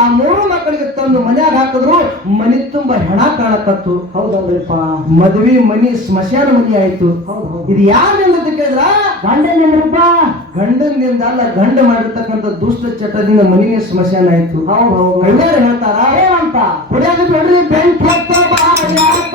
ಆ 3 ಮಕ್ಕಳಿಗೆ ತಂದು ಮನ್ಯಾಗ ಹಾಕಿದ್ರು ಮನಿ ತುಂಬಾ ಹೆಣ ಕಾಣಕತ್ತು. ಹೌದೌದ್ರಿಪ್ಪ. ಮದ್ವಿ ಮನಿ ಸ್ಮಶಾನ ಮನಿ ಆಯ್ತು. ಇದು ಯಾರಿಂದ ಅಂತ ಕೇಳಿದ್ರ ಗಂಡನಿಂದ್ರಿಪ್ಪ. ಗಂಡನಿಂದ ಅಲ್ಲ, ಗಂಡ ಮಾಡಿರ್ತಕ್ಕಂಥ ದುಷ್ಟ ಚಟದಿಂದ ಮನಿನೇ ಸ್ಮಶಾನ ಆಯ್ತು. ಹೌದು ಕೈವಾರ ಹೇಳ್ತಾರ ಏನಂತ? ಹೊಡೆಯೋದು ಬೇಡ್ರಿ ಬೆಂಕಿ ಹತ್ತ ಬಾಯಾಕ,